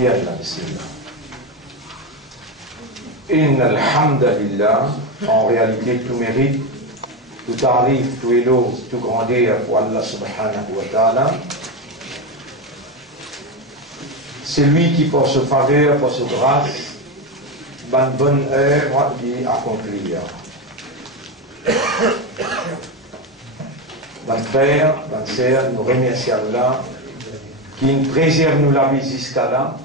يلا بسم الله. إن الحمد لله, en réalité tout mérite, tout arrive, tout éloge, tout grandeur pour Allah subhanahu wa ta'ala. C'est lui qui pour ce faveur, pour ce grâce, bonne œuvre d'y accomplir. Bonne frère, bonne sœur, nous remercions Allah qui nous préserve nous la vie jusqu'à là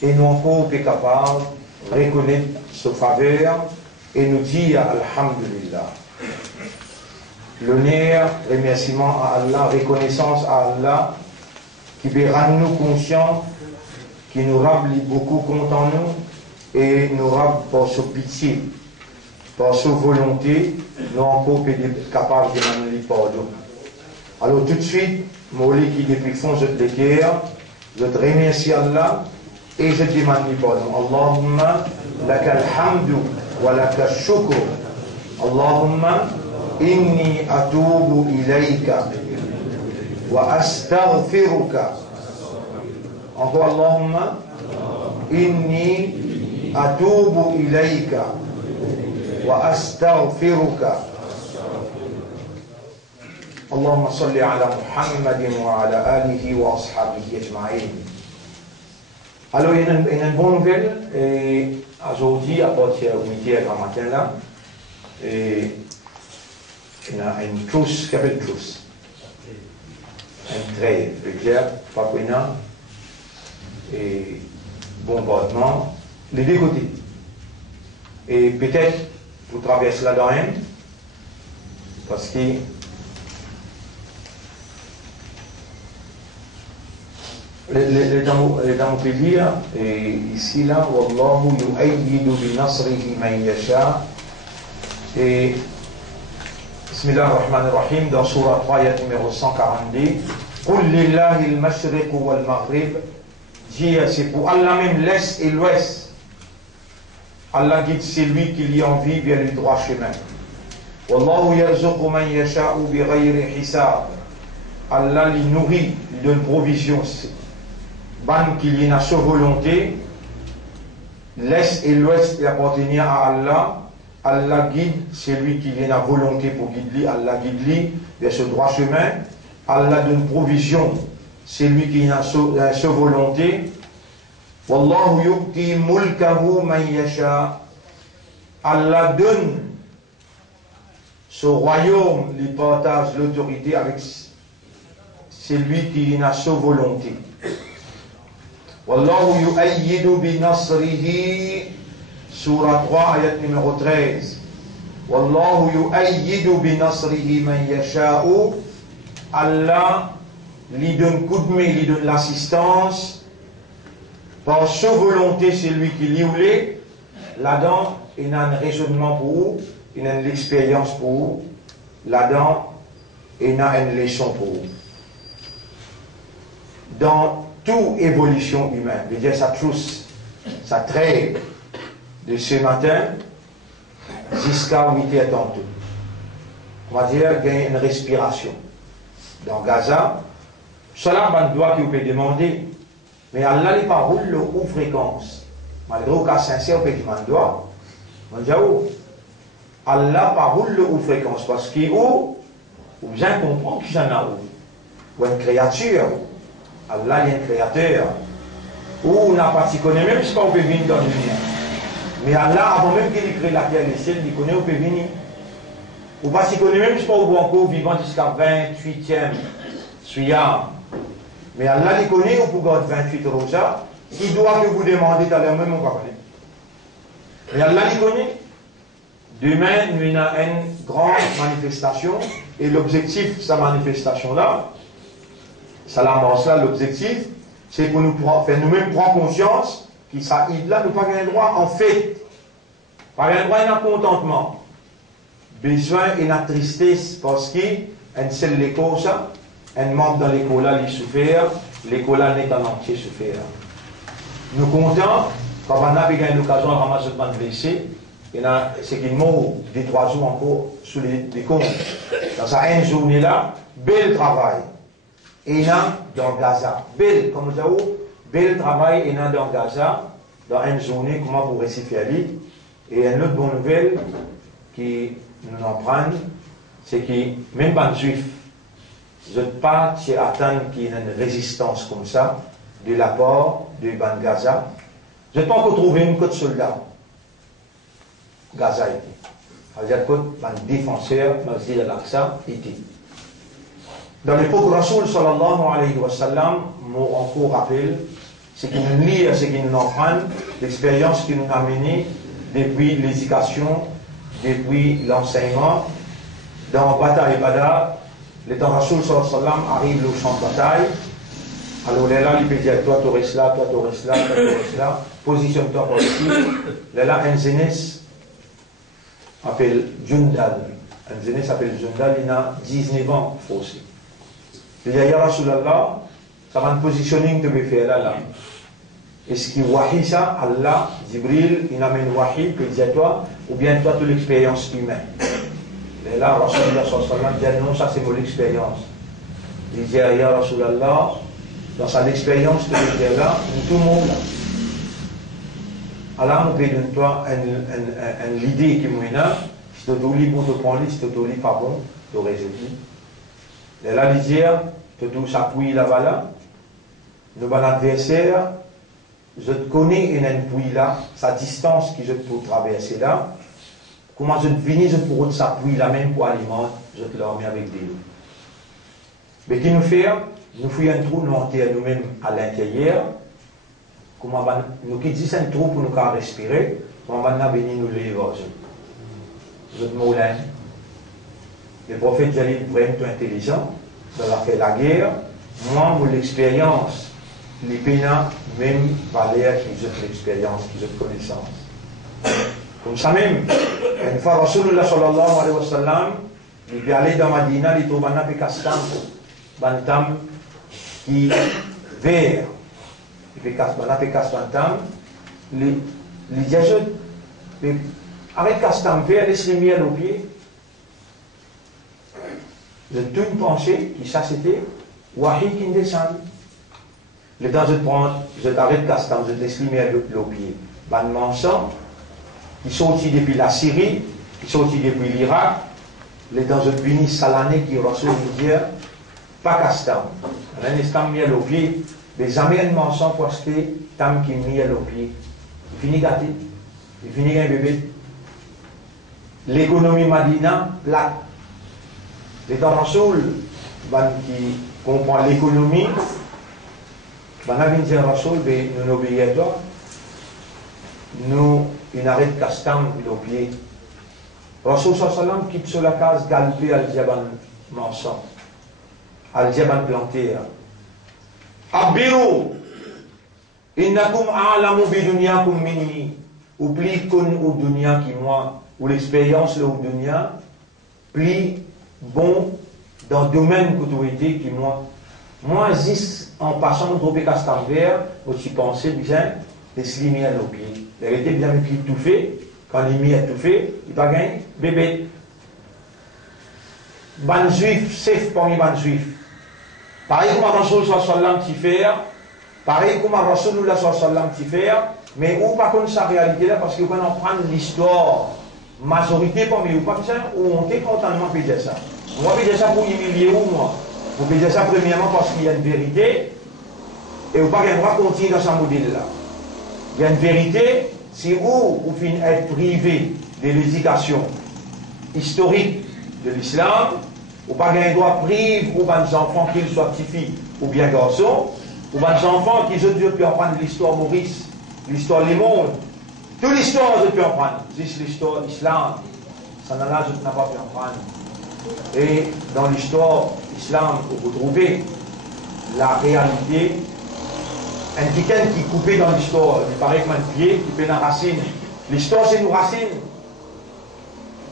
et nous encore capables de reconnaître ce faveur et nous dire Alhamdulillah. L'honneur, remerciement à Allah, reconnaissance à Allah qui peut rendre nous conscients, qui nous remplit beaucoup contre nous et nous rend par sa pitié, par sa volonté, nous encore capables de demander pardon. Alors tout de suite, moi qui depuis fond je te cœur, je te remercie Allah et je te demande pardon. Allahumma laka alhamdu wa laka shukru. Allahumma inni atubu ilayka wa astaghfiruka. Encore Allahumma inni atubu ilayka wa astaghfiruka. اللهم صل على محمد وعلى آله وأصحابه أجمعين. Alors, il y a une bonne nouvelle. Et aujourd'hui, à partir du midi à matin là, et il y a une trousse, qui appelle trousse. Un trait, le clair, pas pénal, et bombardement, les deux côtés. Et peut-être, vous traversez là-dedans, parce que les dents peut dire, et ici là, Wallahu yu'ayyidu bi nasrihi man yasha. Et Bismillah ar-Rahman ar-Rahim, dans Surah 3, ayat numéro 142, Qul lillahi al-mashriq wal-maghrib, dire c'est pour Allah même l'Est et l'Ouest. Allah guide celui qui lui envie vers le droit chemin. Wallahu yarzuqu man yasha'u bi ghayri hisab. Allah lui nourrit, lui donne provision. Ban qu'il y a sa volonté, l'Est et l'Ouest appartiennent à Allah. Allah guide celui qui a la volonté pour guider, Allah guide lui vers ce droit chemin. Allah donne provision, celui qui a sa volonté. Wallahu yu'ti mulkahu man yasha. Allah donne ce royaume, il partage l'autorité avec celui qui a sa volonté. Wallahu yu'ayyidu bi nasrihi, Surah 3, ayat numéro 13. Wallahu yu'ayyidu bi nasrihi man yasha'u. Allah lui donne coup de main, lui donne l'assistance. Par sa volonté, c'est lui qui lui voulait. Là-dedans, il a un raisonnement pour vous, il a une expérience pour vous. Là-dedans, il a une leçon pour vous. Dans toute évolution humaine, je veux dire sa trousse, sa trêve de ce matin jusqu'à 8h tantôt. On va dire qu'il y a une respiration. Dans Gaza, cela on doit que vous pouvez demander, mais Allah les paroles ou fréquence. Malgré au cas sincère, vous pouvez demander, on dit où Allah parole ou fréquence, parce que vous bien comprendre qu'il y en a où. Ou une créature. Allah est un créateur. Ou on n'a pas s'y connaît même si on peut venir dans l'univers. Mais Allah, avant même qu'il crée la terre et le ciel, il connaît où on peut venir. Ou pas s'y connaît même si on peut encore vivant jusqu'à 28e suyam. Mais Allah il connaît où pour garder 28 rosa. Il doit que vous demandez tout à l'heure même on va connaître. Mais Allah il connaît. Demain, nous avons une grande manifestation. Et l'objectif de cette manifestation-là, ça l'amorce là, l'objectif, c'est pour faire nous-mêmes prendre conscience qu'il s'agit là, nous pas un droit en fait. Pas un droit à un contentement. Besoin et la tristesse parce qu'un seul l'école, un membre dans l'école là, il souffert, l'école là n'est en entier souffert. Nous comptons, quand on a eu l'occasion de ramasser le banc de blessés, c'est qu'il mort des 3 jours encore sous les comptes. Dans sa une journée là, bel travail. Et là, dans Gaza, belle, comme nous avons, bel travail et dans Gaza, dans une journée, comment vous réciter à lui. Et une autre bonne nouvelle qui nous en prend, c'est que même pas de juifs, je ne pas attendre qu'il y ait une résistance comme ça, de la part de Ban Gaza. Je ne pas encore trouver une côte soldat. Gaza était. C'est-à-dire que un défenseur, Masjid al-Aqsa, était. Dans l'époque, Rasoul sallallahu alayhi wa sallam, m'a encore rappelé, c'est qu'il nous lit, c'est qu'il nous apprend l'expérience qu'il nous a menée depuis l'éducation, depuis l'enseignement. Dans Bataille Badar, le temps Rasoul sallallahu alayhi wa sallam arrive au champ de bataille. Alors là, il peut dire, toi, tu restes là, toi, tu restes là, toi, tu restes là, positionne-toi pour ici. Là, un zénès appelle Jundal. Un zénès s'appelle Jundal, il a 19 ans, faussé. Il dit, Ya Rasulallah, ça va me positionner que tu me fais là. Est-ce qu'il wahi ça, Allah, Jibril, il amène wahi, que dit à toi, ou bien toi, tu l'expérience humaine. Et là, Rasulallah sallallahu alayhi wa sallam dit, non, ça c'est mon expérience. Il dit, Ya Rasulallah, dans son expérience que je fais là, tout le monde là. Alors, on peut donner toi l'idée qui m'a dit, si tu as bon, tu prends, si tu as pas bon, tu résoudre. Et là, il dit, tu dois s'appuyer là-bas là, le bon adversaire, je te connais et un puits là, sa distance que je peux traverser là, comment je te finis, je pourrais s'appuyer là même pour alimenter, je te le remets avec des loups. Mais qui nous fait? Nous faisons un trou, nous enterrons nous-mêmes à l'intérieur. Comment nous qui disons un trou pour nous respirer, comment on va venir nous lever aujourd'hui. Vous êtes moulin. Le prophète Jalil vraiment intelligent, il a fait la guerre. Moi, mon expérience, les pénats, même valeur qui ont l'expérience, qui ont connaissance. Comme ça même, une fois Rasulullah sallallahu alayhi wa sallam, il est allé dans Madina, il trouve un apicastan, bantam, qui vert, il fait castan, les diazotes, avec castan vert, les lumières au pied. J'ai toute une pensée qui ça c'était wahi qui descend. Le temps je prends, je t'arrête castan, je laisse lumière au pied. Ban mensonge, qui sorti depuis la Syrie, qui sorti depuis l'Irak, le temps je finis Salané qui reçoit nous dire pas castan. Un instant mis au pied, mais jamais un mensonge parce que tam qui mis au pied. Il finit gâté, il finit un bébé. L'économie Madina, plate. Les temps Rasoul, qui comprend l'économie, ben a dit Rasoul, nous obéissons à toi. Nous, il arrête castan au pied. Rasoul sallam quitte sur la case galopé al diaban mensonge. Al-Jaban planté. Abiru innakum a'lamu bi dunyakum minni. Oublie qu'on ou dunya qui moi, ou l'expérience le ou dunya, plus bon dans le domaine que tu as dit qui moi. Moi, en passant de trouver castan vert, aussi penser bien, les slimy à nos pieds. La vérité, bien mes pieds étouffés, quand les mis étouffés, il va gagner bébé. Ban juif, safe parmi ban juif. Pareil comme Rasoul sallam t'y faire, pareil comme Rasoulullah sallam t'y faire, mais ou pas comme sa réalité là, parce que quand on prend l'histoire, majorité parmi ou pas ça, ou on est contentement de dire ça. Moi, je dis ça pour humilier ou moi. Vous pouvez dire ça premièrement parce qu'il y a une vérité, et vous pas droit continuer dans ce modèle là. Il y a une vérité, si vous finissez être privé de l'éducation historique de l'islam, ou pas un droit privé ou pas des enfants qu'ils soient petits filles ou bien garçons, ou pas des enfants qui ont dû apprendre l'histoire Maurice, l'histoire du monde, toute l'histoire je peux apprendre, juste l'histoire islam, ça n'en a je n'ai pas pu apprendre. Et dans l'histoire islam, vous trouvez la réalité, un quelqu'un qui est coupé dans l'histoire, il paraît comme un pied qui fait la racine. L'histoire c'est nos racines.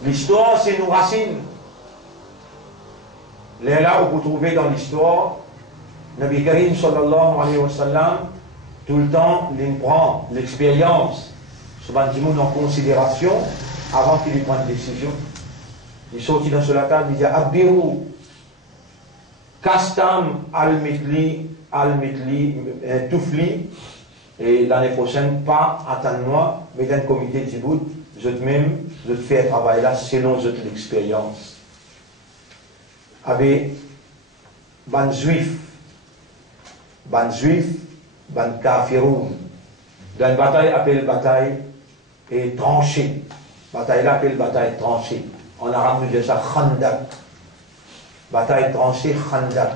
L'histoire c'est nos racines. Là, vous trouvez dans l'histoire, Nabi Karim sallallahu alayhi wa sallam, tout le temps, il prend l'expérience, souvent du monde en considération, avant qu'il prenne une décision. Il sortit dans sur la table, il dit Abiru, Kastam al-Mitli, Al-Mitli, Toufli, et l'année prochaine, pas attendre-moi, mais dans le comité de Djibouti, je même, je te fais un travail là selon l'expérience. Avec ban juif, ban kafiroun, dans une bataille appelée bataille et tranchée. Bataille là appelée bataille tranchée. En arabe, nous disons ça Khandak. Bataille tranchée, Khandak.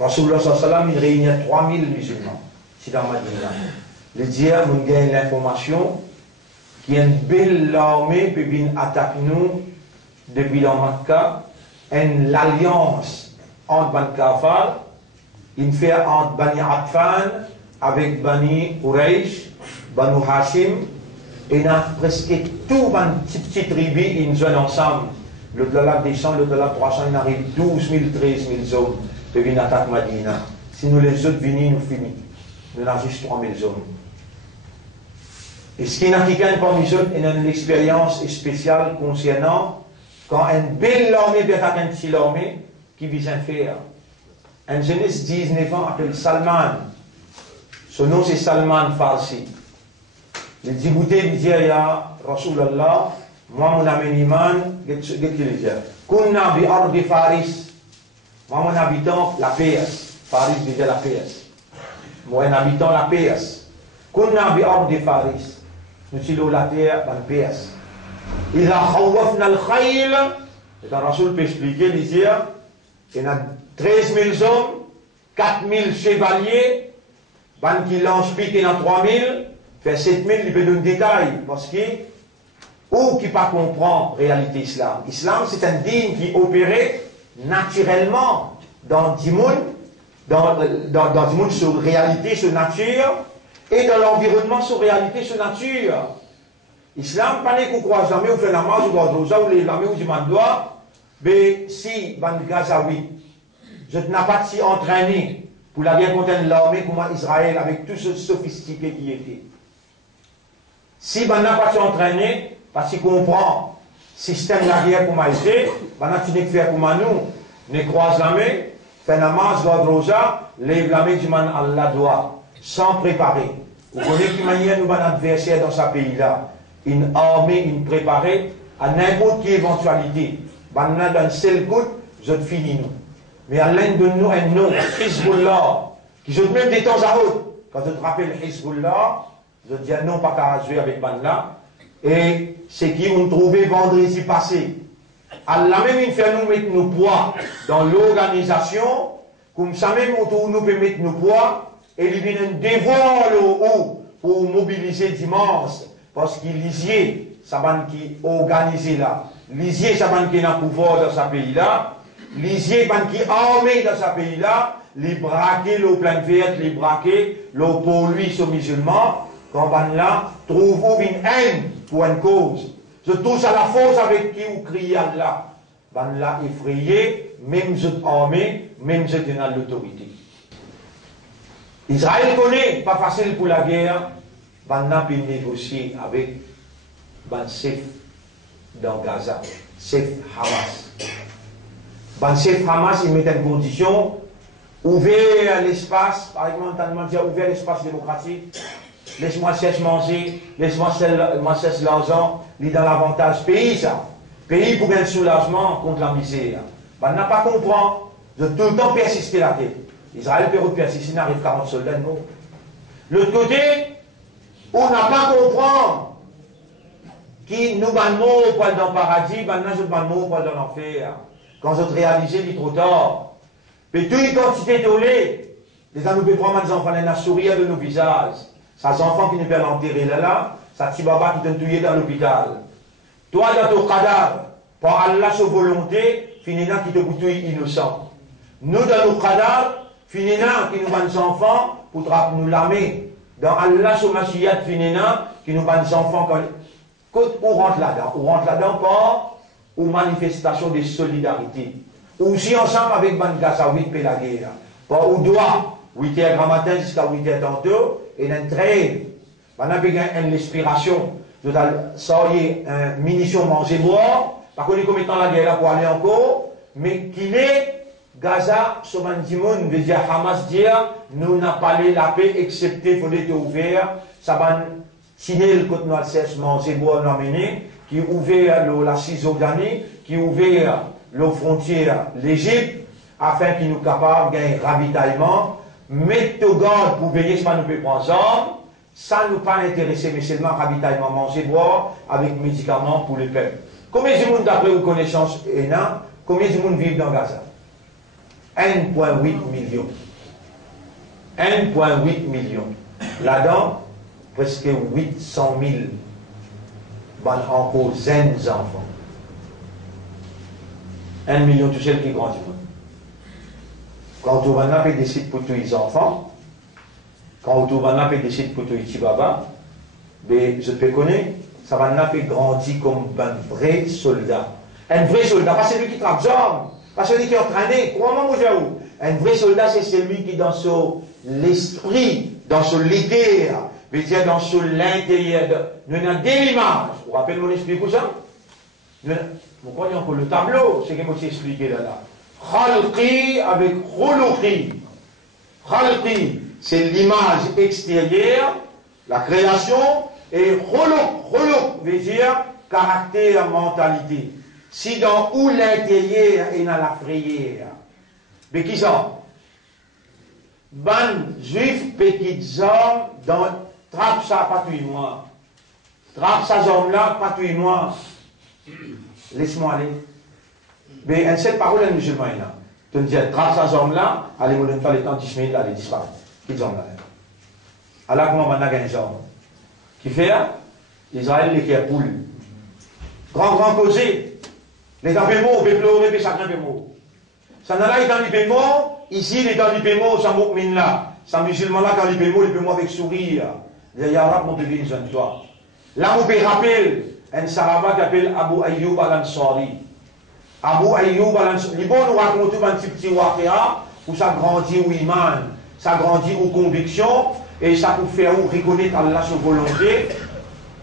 Rasulullah sallallahu alayhi wa sallam, il réunit 3000 musulmans. C'est dans Madina. Le dia, nous gagnons l'information qu'il y a une belle armée qui vient attaquer nous depuis dans Makkah. L'alliance entre Bani Kafar, il fait entre Bani Atfan avec Bani Quraysh, Bani Hashim, et dans presque tout les petites tribus, ils sont ensemble. Le dollar descend, le dollar 300, il arrive 12 000, 13 000 hommes qui viennent attaquer Madina. Si nous les autres venons, nous finissons. Nous avons juste 3 000 hommes. Et ce qui est africain parmi eux, il a une expérience spéciale concernant quand une belle armée peut attaquer une petite armée qui vise à faire. Un jeune de 19 ans appelé Salman. Son nom c'est Salman Farsi. Le Djibouti dit ya Rasulallah, moi mon ami Iman, qu'est-ce qu'il dit? Kunna bi ardi Faris. Moi mon habitant la PS. Faris déjà la PS. Moi un habitant la PS. Kunna bi ardi Faris. Nous sommes la terre dans le PS. Il a khawafna al-khayl. Et quand Rasoul peut expliquer, il dit il y a 13 000 hommes, 4 000 chevaliers, ban qui lance pique, il y en a 3 000, fait 7 000, il peut donner des détails. Parce que, ou qui pas comprend la réalité islam. Islam, c'est un digne qui opérait naturellement dans le monde, dans le monde sur réalité, sur nature, et dans l'environnement sur réalité, sur nature. Islam, pas les coups jamais, ou fait la marche, ou doit ou les lames, ou du mandois, mais si, ban Gazaoui, je n'ai pas si entraîné pour la guerre contre l'armée comme Israël, avec tout ce sophistiqué qui était. Si ban n'a pas si entraîné, parce qu'il comprend le système de la guerre pour Maïsé, ban n'a pas faire comme nous, ne croise la main, fait la marche, doit lève la main du man Allah doit, sans préparer. Vous connaissez quelle manière nous, ban adversaire dans ce pays-là, une armée, une préparée, à n'importe quelle éventualité. Ban n'a d'un seul coup, je te finis nous. Mais à l'un de nous, un nom, Hezbollah, qui joue même des temps à autre. Quand je te rappelle Hezbollah, je dis non, pas qu'à jouer avec Banla. Et c'est qui ont trouvé vendredi passé. Allah même, il fait nous mettre nos poids dans l'organisation, comme ça même, on nous peut mettre nos poids, et il vient dévoiler le haut pour mobiliser dimanche, parce qu'il lisier, ça va qui organisé là. Lisier, ça va qui est dans le pouvoir dans ce pays-là. Lisier, qui est armé dans ce pays-là. Les braquer, le plein verte, les braquer, le pour lui, ce musulman. Quand on là, trouve une haine pour une cause. Je touche à la force avec qui vous criez Allah. On là effrayé, même je armé, même je dans l'autorité. Israël connaît, pas facile pour la guerre. On a pu négocier avec ban chef dans Gaza, chef Hamas. Ban chef Hamas, il met une condition, ouvert l'espace, par exemple, dire ouvert l'espace démocratique, laisse-moi cesse manger, laisse-moi cesse l'argent, il dans l'avantage pays ça. Pays pour un soulagement contre la misère. Ben, n'a pas compris, de tout le temps persister la tête. Israël peut persister, il n'arrive 40 soldats, non. L'autre côté, on n'a pas compris qui nous banons au poil dans le paradis, maintenant je banons au poil dans l'enfer. Quand je réalisais, il est trop tard. Mais toute une quantité de lait, les gens nous peuvent prendre des enfants, les sourire de nos visages. Ces enfants qui nous peuvent enterrer là, ça petit baba qui t'ont tué dans l'hôpital. Toi, dans ton cadavre, par Allah, sa volonté, finina qui te boutouille innocent. Nous, dans nos cadavres, finina qui nous vanne des enfants, pour nous lamer. Dans Allah, sa machiyat, finina qui nous vanne des enfants. Où rentre là-dedans? Où rentre là-dedans par aux manifestations de solidarité. Ou si ensemble avec Ban Gazaoui de la guerre. Par où doit, 8h grand matin jusqu'à 8h tantôt, et un trêve. On a besoin d'une inspiration. Nous allons sortir une munition manger boire, pas qu'on est comme étant la guerre là pour aller encore, mais qu'il est Gaza, Soman Dimoun, veut dire Hamas dire, nous n'a pas la paix, excepté pour être ouvert, ça va signer le côte noir de cessement, c'est bon, on a mené, qui ouvert la Cisjordanie, qui ouvert la frontière l'Égypte, afin qu'il nous capable de gagner ravitaillement, mettre au garde pour veiller ce que nous pouvons prendre ensemble, ça ne nous pas intéresser, mais seulement ravitaillement, manger, boire, avec médicaments pour le peuple. Combien de monde, d'après vos connaissances, combien de monde vivent dans Gaza? 1,8 million. 1,8 million. Là-dedans, presque 800 000 encore jeunes enfants. 1 million tout seul qui grandit. Quand on va des sites pour tous les enfants, quand on va des sites pour tous les tibaba, mais je peux connaître, ça va grandir comme un vrai soldat. Un vrai soldat, pas celui qui trappe jambes. Pas celui qui est entraîné, crois-moi, un vrai soldat, c'est celui qui, dans son l'esprit, dans son l'idée, veut dire dans son l'intérieur, nous avons des images. Vous vous rappelez mon esprit pour ça? Vous voyez encore le tableau, c'est ce que je vais expliquer là. Khalqi avec khuluqi. Khalqi, c'est l'image extérieure, la création, et khuluq veut dire caractère, mentalité. Si dans où l'intérieur est dans la frayère, mais qui sont? Ban juif petites hommes dans trappe ça pas tout moi. Trappe ça hommes là pas tout moi. Laisse-moi aller. Mais un seul parole est musulman là. Tu me dis trappe ça hommes là, allez vous donner les temps 10 minutes allez disparaître. Qui hommes là? Alors comment on a gagné hommes? Qui fait Israël les qui est poule. Grand causé. Les paiements, on peut pleurer, mais chacun paiement. Ça n'a là, il est dans les paiements, ici, il est dans les paiements, ça moukmine là. Ça musulman là, quand les paiements avec sourire. Il y a un arabe, mon bébé, une jeune toi. Là, on peut rappeler un saraba qui appelle Abu Ayyub al-Ansari. Abu Ayyub al-Ansari. Les bons nous racontent un petit waqia où ça grandit au iman, ça grandit aux convictions, et ça peut faire reconnaître Allah sa volonté.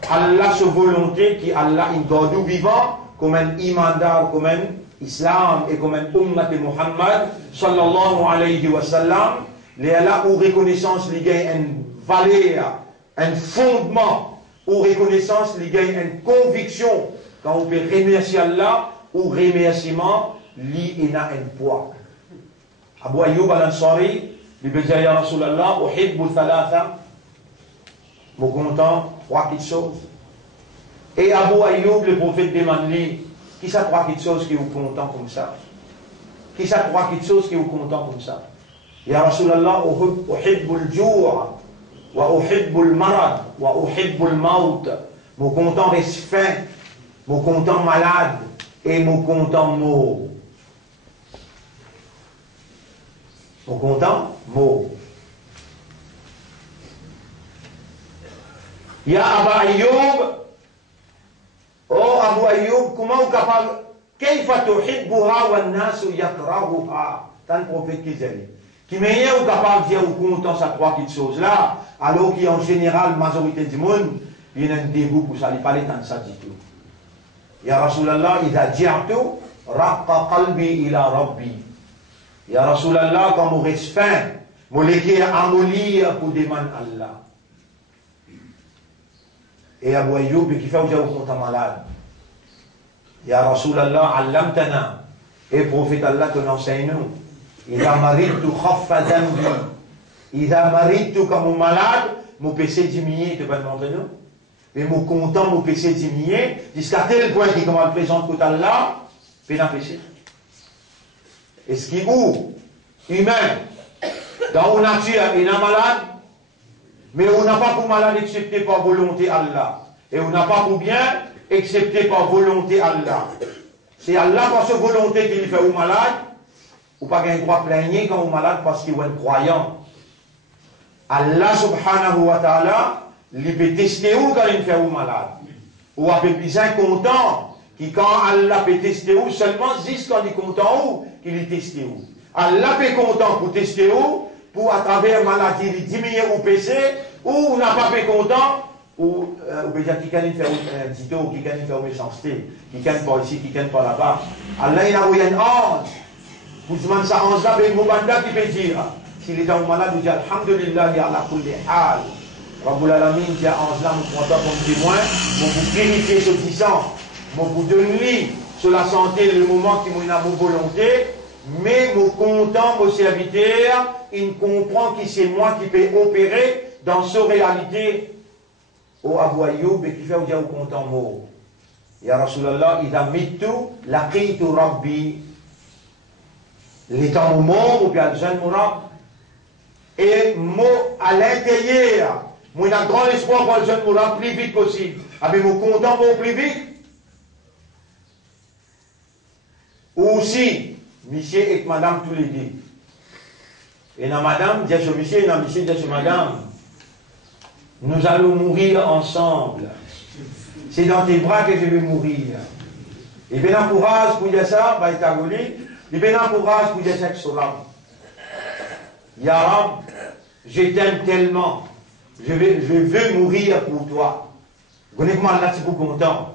Allah sa volonté qui Allah in Godou vivant, comme un imandar, comme un islam et comme un ummat de Muhammad sallallahu alayhi wa sallam, les là où reconnaissance les gagne une valeur, un fondement, où reconnaissance les gagne une conviction, quand on peut remercier Allah, ou remerciement, li ina un poids. Abu Ayyub al-Ansari, il peut dire, Ya Rasulallah, uhibbu thalatha, mon content, trois petites choses. Et Abu Ayyub, le prophète demande lui, qui ça trois petites choses qui vous content comme ça? Qui ça trois petites choses qui vous content comme ça? Ya Rasulallah, uhibbu al-jur, wa uhibbu al-marad, wa uhibbu al-maut. Mon content reste faim, mon content malade, et mon content mort. Mon content mort. Ya Abu Ayyub, oh Abu Ayyub, comment vous capable, kayfa tuhibbuha wa nasu yakrahuha? Tant le prophète qui dit. Qui meilleur vous capable de dire ou content ça trois petites choses là, alors qu'en général, majorité du monde, il y a un dégoût pour ça, il fallait tant ça du tout. Ya Rasulallah, idha ji'tu, raqqa qalbi ila rabbi. Ya Rasulallah, quand vous restez faim, vous l'écrivez à mollir pour demander Allah. Et Abu Ayyub, qui fait vous content malade. Ya Rasulallah, allamtana. Et prophète Allah te l'enseigne nous. Idha maritu khaffa dambi. Idha maritu comme vous malade, mon péché diminue, te pas demander nous. Mais mon content, mon péché diminue, jusqu'à tel point qu'il commence à présenter côté Allah, puis n'a péché. Et ce qui est où? Humain. Dans la nature, il est malade, mais on n'a pas pour malade accepté par volonté Allah. Et on n'a pas pour bien accepté par volonté Allah. C'est Allah par sa volonté qui lui fait ou malade, ou pas qu'un croix plaigner quand on est malade parce qu'il est un croyant. Allah subhanahu wa ta'ala, il peut tester où quand il fait ou malade. Ou un peu plus content, qui quand Allah peut tester où, seulement juste quand il est content où, qu'il est testé où. Allah peut content pour tester où, pour à travers maladie, il diminuer ou péché, ou on n'a pas fait content, ou peut dire qui can faire un dito, qui can faire méchanceté, qui can pas ici, qui can pas là-bas. Allah il a envoyé un ange Vous demandez ça en là, avec Moubanda qui peut dire, s'il est en malade, vous dites Alhamdulillah, ya la kulli hal. Rabbul Alamin dit en là, nous prenons comme témoin, pour vous purifier ce qui sent, pour vous donner sur la santé le moment qui m'a mon volonté, mais mon content, mon serviteur, il comprend que c'est moi qui peux opérer dans sa réalité au Abu Ayyub et qui fait au content mot. Ya Rasulallah, il a mis tout, la qitu Rabbi, l'état au monde, ou bien le jeune Mourab, et moi à l'intérieur, moi j'ai un grand espoir pour le jeune Mourab plus vite possible. Ah mais mon content mot plus vite. Aussi, monsieur et madame tous les deux. Et dans madame, dit sur monsieur, et dans monsieur, dit sur madame, nous allons mourir ensemble. C'est dans tes bras que je vais mourir. Et bien encourage pour dire ça, bah il t'a roulé. Et bien encourage pour dire ça que sur l'âme. Ya Rab, je t'aime tellement. Je veux mourir pour toi. Vous connaissez comment là, c'est pour content.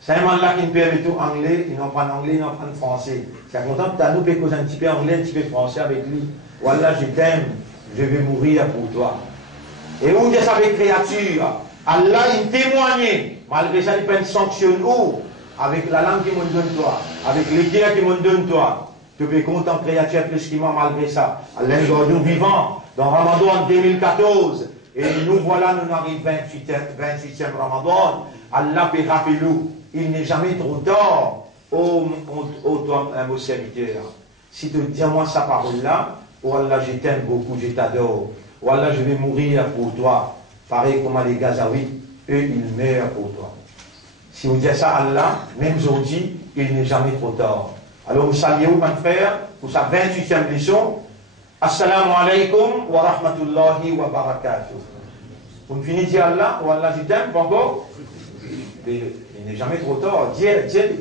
C'est un man là qui ne permet tout anglais, il n'en prend anglais, il n'en prend français. C'est content que tu as nous peut causer un petit peu anglais, un petit peu français avec lui. Voilà, je t'aime, je vais mourir pour toi. Et où dit ça avec créature, Allah il témoigne, malgré ça il peut sanctionner où, avec la langue qu'il me donne toi, avec l'équerre qu'il me donne toi. Tu peux content créature plus qu'il m'a malgré ça. Allah nous vivant dans Ramadan 2014. Et nous voilà, nous arrivons 28e Ramadan. Allah peut rappeler nous. Il n'est jamais trop tard, ô mon serviteur. Si tu dis à moi sa parole-là, oh Allah, je t'aime beaucoup, je t'adore. Oh Allah, je vais mourir pour toi. Pareil comme les Gazaouis, eux, ils meurent pour toi. Si vous dites ça à Allah, même aujourd'hui, il n'est jamais trop tard. Alors, vous saluons, mon frère, pour sa 28e leçon. Assalamu alaikum wa rahmatullahi wa barakatuh. Vous me finissez Allah, oh Allah, je t'aime, pas encore? Il n'est jamais trop tard. Dis,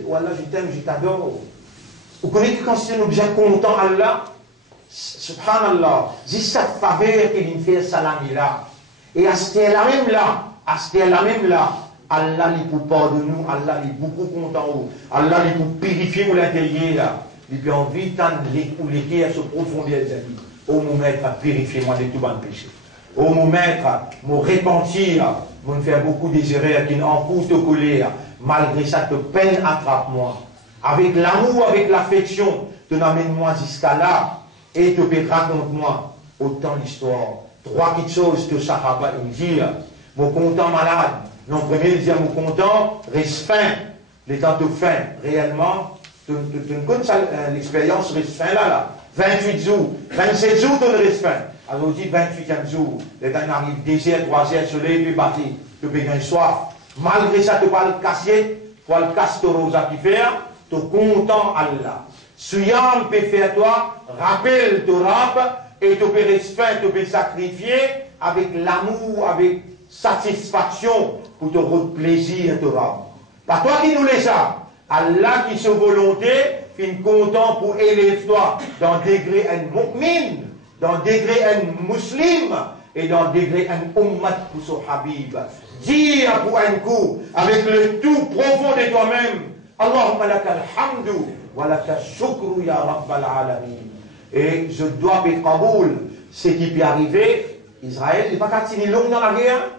oh Allah, je t'aime, je t'adore. Vous connaissez quand c'est un objet content, Allah? Subhanallah, c'est cette faveur qu'il fait salami là. Et à ce là même là, Allah il pour pardonner nous, Allah il beaucoup content, Allah il pour purifier nous l'intérieur. Il peut envie de les se profondeur des amis. Oh mon maître, purifiez-moi de tout bon péché. Oh mon maître, me repentir, me faire beaucoup des erreurs qui n'encourent te colère. Malgré ça, te peine attrape-moi. Avec l'amour, avec l'affection, te n'amène-moi jusqu'à là. Et te raconte-moi autant l'histoire. Trois petites choses que Sahaba me dit. Mon content malade. Non, premier, il dit mon content, reste fin. L'état de fin, réellement, tu ne connais pas l'expérience, reste fin là. 28 jours, 27 jours, tu ne restes fin. Alors, on dit 28e jour, les temps arrive 2h, 3h, soleil, puis bâti, tu peux gagner soif. Malgré ça, tu vas le casser, tu vas le casser, tu vas le faire, tu es content Allah. Suyam peut faire toi, rappelle ton rap, et tu peux rester fin, tu peux sacrifier avec l'amour, avec satisfaction, pour te rendre plaisir, ton rap. Pas toi qui nous laisse ça. Allah qui se volonté, fin content pour élever toi dans le degré un mu'min, dans le degré un musulman, et dans le degré un ummat pour son habib. Dire pour un coup, avec le tout profond de toi-même, Allahumma lakal hamdu, wa lakal shukru ya rabbal alamin. Et je dois être kaboul, ce qui peut arriver, Israël n'est pas qu'à long dans la guerre.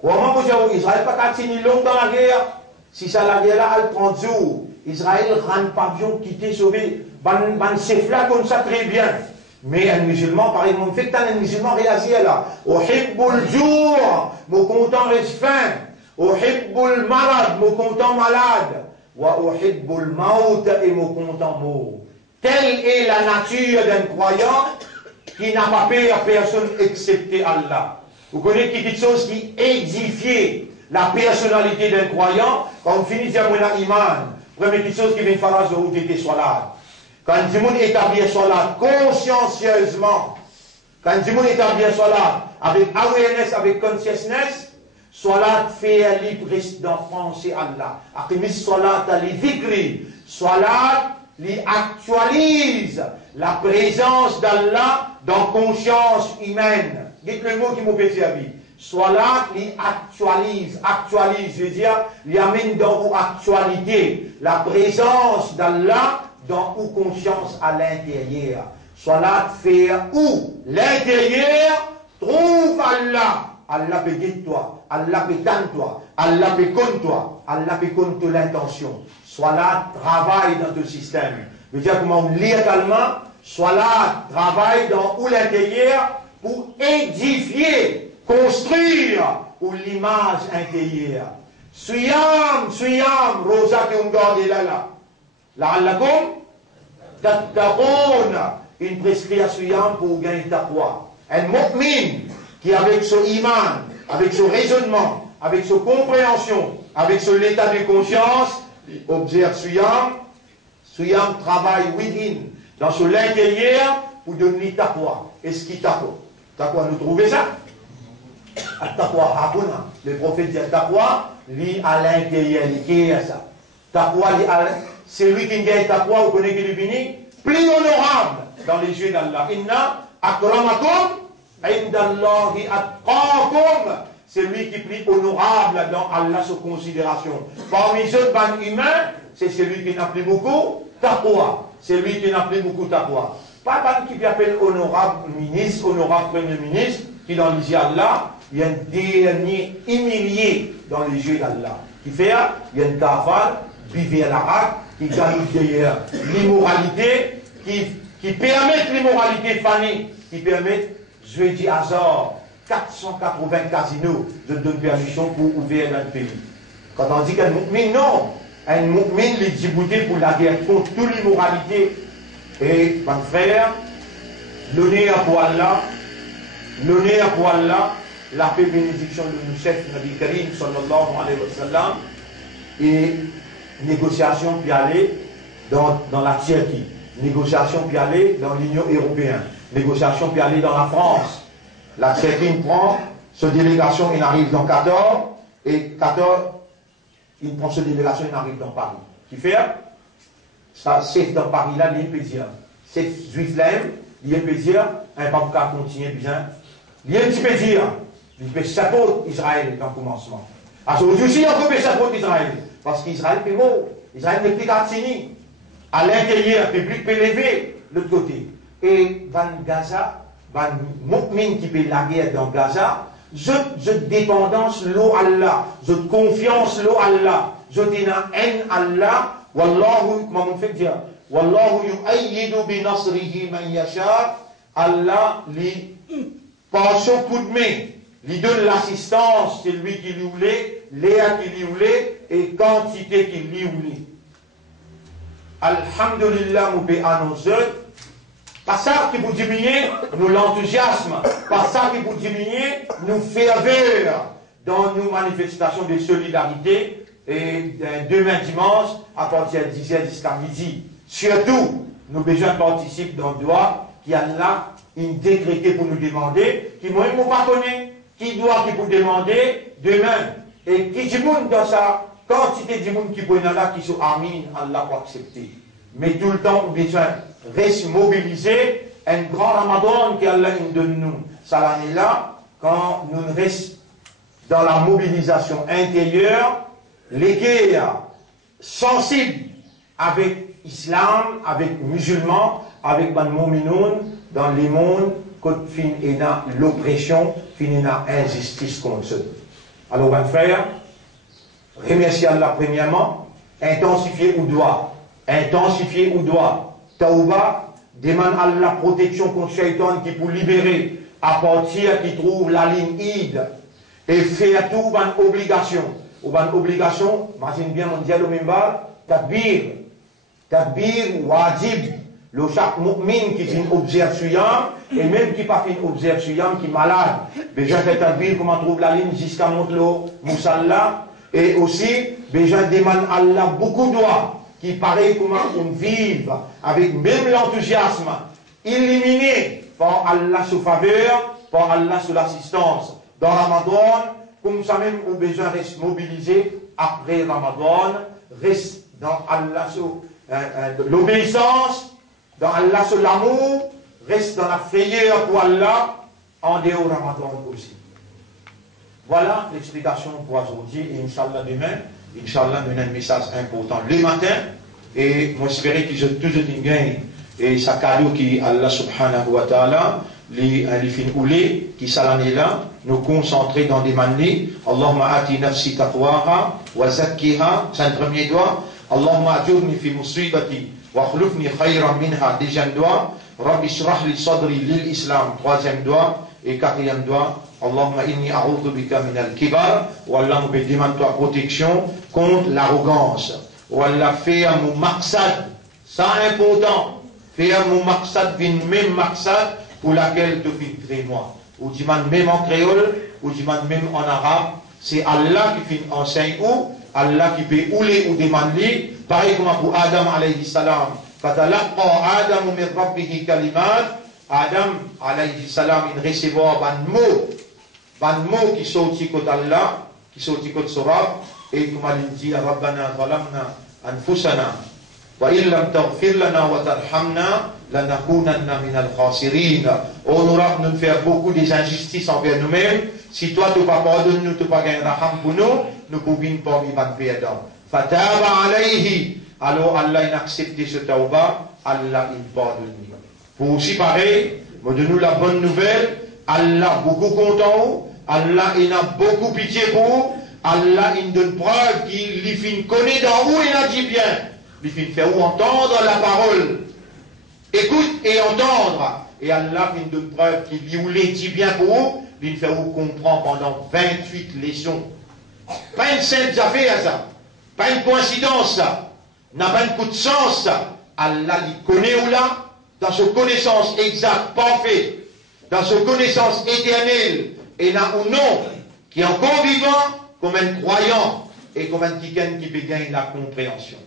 Comment vous dire, Israël n'est pas qu'à long dans la guerre? Si ça la guerre là, elle 30 jours, Israël rentre pas bien, quitter, sauver, ban sefla comme ça très bien. Mais un musulman, par exemple, fait que un musulman réagit là. Au hibbul jour, mon content reste faim. Au hibbul malade, mon content malade. Wa au hibbul maut, et mon content mort. Telle est la nature d'un croyant qui n'a pas peur à personne excepté Allah. Vous connaissez quelque chose qui édifie la personnalité d'un croyant, quand on finit de dire mon iman, première petite chose qui vient faire la journée, était salat. Quand le monde établit salat consciencieusement, quand le monde établit salat avec awareness, avec consciousness, salat fait libre dans penser Allah. Akimis salat li dhikri, salat li actualise la présence d'Allah dans conscience humaine. Dites le mot qui m'a pété à vie. Salat li actualise, je veux dire, li amène dans vos actualités la présence d'Allah dans ou conscience à l'intérieur. Salat faire où l'intérieur trouve Allah. Allah peut guider toi, Allah peut tendre toi, Allah peut compter toi, Allah peut compter l'intention. Salat travaille dans ton système. Je veux dire comment on lit également, Salat travaille dans ou l'intérieur pour édifier, construire ou l'image intérieure. Suyam, rosa que on garde là. La'allakum tattaqoun. Une prescription suyam pour gagner taqwa. Un mu'min qui avec son iman, avec son raisonnement, avec sa compréhension, avec son état de conscience, observe suyam. Suyam travaille within, dans son intérieur, pour donner taqwa. Est-ce qu'il taqwa? Taqwa, nous trouvons ça? Taqwa habuna. Le prophète dit taqwa, lui à l'intérieur, qui est ça? Taqwa, c'est lui qui gagne taqwa, vous connaissez qui lui plus honorable dans les yeux d'Allah. Inna akramakum indallahi atqakum. C'est lui qui est plus honorable dans Allah sous considération. Parmi ceux humains, c'est celui qui n'a plus beaucoup taqwa. C'est lui qui n'a plus beaucoup taqwa. Pas tant qui appelle honorable ministre, honorable premier ministre, qui dans les yeux d'Allah, il y a un dernier humilié dans les yeux d'Allah. Qui fait, il y a un kafar, vivre à l'arabe, qui gagne d'ailleurs l'immoralité, qui permet l'immoralité fanée, qui permet, je vais dire hasard, 480 casinos, je donne permission pour ouvrir dans le pays. Quand on dit qu'un mu'min, non, un mu'min, il est débouté pour la guerre contre toute l'immoralité. Et, mon frère, l'honneur pour Allah, la paix et bénédiction de nos chefs, Nabi Karim, sallallahu alayhi wa sallam, et négociation puis aller dans la Turquie, négociation puis aller dans l'Union européenne, négociation puis aller dans la France. La Turquie prend cette délégation, il arrive dans 14, et 14, il prend cette délégation, il arrive dans Paris. Qui fait ça, c'est dans Paris là, il peut dire, c'est juif là, il peut dire, un pas qu'à continuer bien, il peut dire, il peut s'apporter Israël dans le commencement. Alors aujourd'hui aussi, on peut s'apporter Israël. Parce qu'Israël est mort. Israël n'est plus fini. À l'intérieur, le public peut lever l'autre côté. Et dans Gaza, dans mu'min qui fait la guerre dans Gaza, je dépendance l'eau Allah, je confiance l'eau Allah, je dis en Allah, wallahu, comment on fait dire, wallahu yu'ayyidu bi nasrihi man yasha, Allah lui par son coup de main, lui donne l'assistance, c'est lui qui lui voulait, Léa qui lui voulait, et quantité qui lui voulait. Alhamdulillah, nous pouvons annoncer, pas ça qui vous diminue, nous l'enthousiasme, pas ça qui vous diminue, nous ferveur dans nos manifestations de solidarité, et demain dimanche, à partir de 10h jusqu'à midi. Surtout, nous besoin participer dans le droit, qui a là une décrété pour nous demander, qui moi, nous pas connaît, qui doit qui vous demander demain. Et qui dit monde dans sa quantité de monde qui peut là, qui sont amis, Allah pour accepter. Mais tout le temps, on besoin reste mobilisé, un grand ramadan qu'Allah nous donne nous. Ça l'année là, quand nous restons dans la mobilisation intérieure, les guerres sensibles avec l'islam, avec les musulmans, avec les mu'minoun, dans les mondes, quand fin et dans l'oppression, fin et dans l'injustice contre eux. Alors, mes frères, remercier Allah premièrement, intensifier ou doit, Taouba, demande à la protection contre Shaitan qui pour libérer, à partir qui trouve la ligne Id, et faire tout une obligation. Ou une obligation, imagine bien mon dialogue même bas, tadbir, wajib, le chaque mu'min qui observe suyam, et même qui pas fait observe suyam, qui est malade. Déjà fait tadbir, comment trouve la ligne jusqu'à Montlo, Moussalla, et aussi, déjà demande à Allah beaucoup de doigts, qui paraît comment on vive, avec même l'enthousiasme, illuminé par Allah sous faveur, par Allah sous l'assistance. Dans Ramadan, comme ça même, on besoin de rester mobilisé après Ramadan, reste dans Allah sous l'obéissance, dans Allah sous l'amour, reste dans la frayeur pour Allah, en dehors Ramadan aussi. Voilà l'explication pour aujourd'hui, et Inch'Allah demain, Inch'Allah, donner un message important le matin, et moi j'espère qu'ils ont toujours une gagne et sa cadeau qui Allah subhanahu wa ta'ala les fin oulé qui s'allait là nous concentrer dans des manies Allahumma ati nafsi taqwaha wa zakkiha c'est le premier doigt Allahumma ajurni fi musibati wa akhlifni khayran minha deuxième doigt Rabbi shrah li sadri lil islam troisième doigt et quatrième doigt Allahumma inni a'udhu bika min al-kibar wa Allah nous demande toi protection contre l'arrogance wa Allah fait mon maqsad ça important faire mon maqsad vin même maqsad pour laquelle tu fais moi ou du même en créole ou du même en arabe c'est Allah qui fait enseigne ou Allah qui peut ouler ou demander pareil comme pour Adam alayhi salam fatalaqa Adam min rabbih kalimat Adam alayhi salam il recevoir ban mot qui sorti côté Allah qui sorti côté Surah et comme il dit rabbana zalamna anfusana wa illam taghfir lana wa tarhamna lanakunanna min al-khasirin. On aura nous faire beaucoup des injustices envers nous-mêmes. Si toi tu pas pardonner nous, tu pas gagner raham pour nous pouvons pas vivre perdant. Fataba alayhi. Alors Allah il accepté ce tauba, Allah il pardonne. Pour aussi pareil, de nous la bonne nouvelle, Allah beaucoup content, Allah il a beaucoup pitié pour, Allah il donne preuve qu'il lui fin connaît dans où il a dit bien. Il fin faire où entendre la parole. Écoute et entendre. Et Allah fait une preuve qu'il lui ou les dit bien pour vous, il fait vous comprendre pendant 28 leçons. Pas une simple affaire ça. Pas une coïncidence ça. N'a pas un coup de sens ça. Allah il connaît ou là, dans sa connaissance exacte, parfaite, dans sa connaissance éternelle, et là ou non, qui est encore vivant, comme un croyant, et comme un quelqu'un qui peut gagner la compréhension.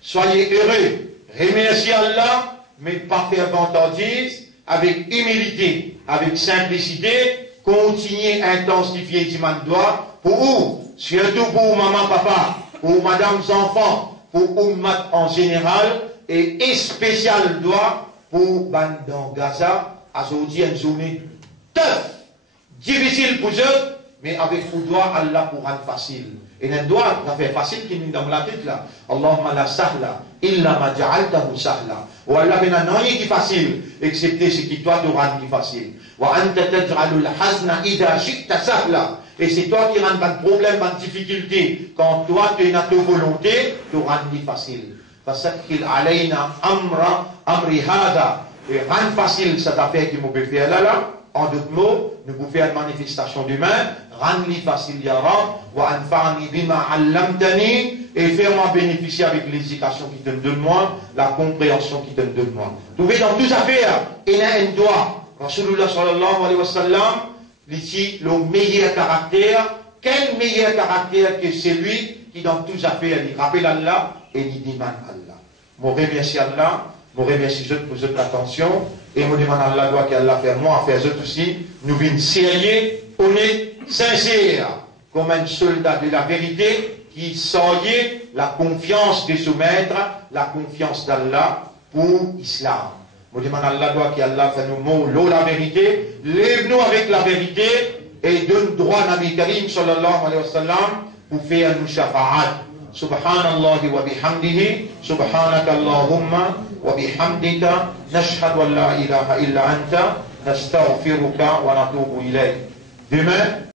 Soyez heureux, remerciez Allah, mais pas faire vantardise, avec humilité, avec simplicité, continuez à intensifier du doigt pour vous, surtout pour maman, papa, pour madame, enfants, pour ummat en général, et spécial doigt pour Bandan Gaza, à aujourd'hui une journée tough, difficile pour eux, mais avec le doigt, Allah pour rendre facile. Et un doigt, ça fait facile qui nous dans la tête là. Allahumma la sahla, illa ma ja'altahu sahla. Ou Allah ben non qui est facile, excepté ce qui toi te rend facile. Wa anta taj'alul hazna idha shi'ta sahla. Et c'est toi qui rends pas de problème, pas de difficulté. Quand toi tu es dans ta volonté, tu rends facile. Fasakkil alayna amri hada. Et rendre facile cette affaire qui m'a fait faire là. En d'autres mots, nous pouvons faire une manifestation d'humain, rendre-lui facile ya Rab, wa anfa'ni bima 'allamtani, et faire-moi bénéficier avec l'éducation qui te donne moi, la compréhension qui te donne moi. Vous voyez dans toutes affaires, il y a un doigt. Rasulullah sallallahu alayhi wa sallam, ici, le meilleur caractère, quel meilleur caractère que celui qui dans toutes affaires, il rappelle Allah et il demande Allah. Je remercie Allah. Je remercie pour votre attention et je demande à Allah qu'Allah fait moi, faire eux aussi. Nous venons sérieux, honnêtes, sincères, comme un soldat de la vérité qui soyait la confiance de soumettre, la confiance d'Allah pour l'islam. Je demande à Allah qu'Allah fait nous mots l'eau la vérité, lève-nous avec la vérité et donne droit à Nabi Karim sallallahu alayhi wa sallam pour faire nous shafa'at. Subhanallah wa bihamdihi, subhanaka Allahumma wa bihamdika, nashhadu an la ilaha illa anta, nastaghfiruka wa natubu ilayk. Demain,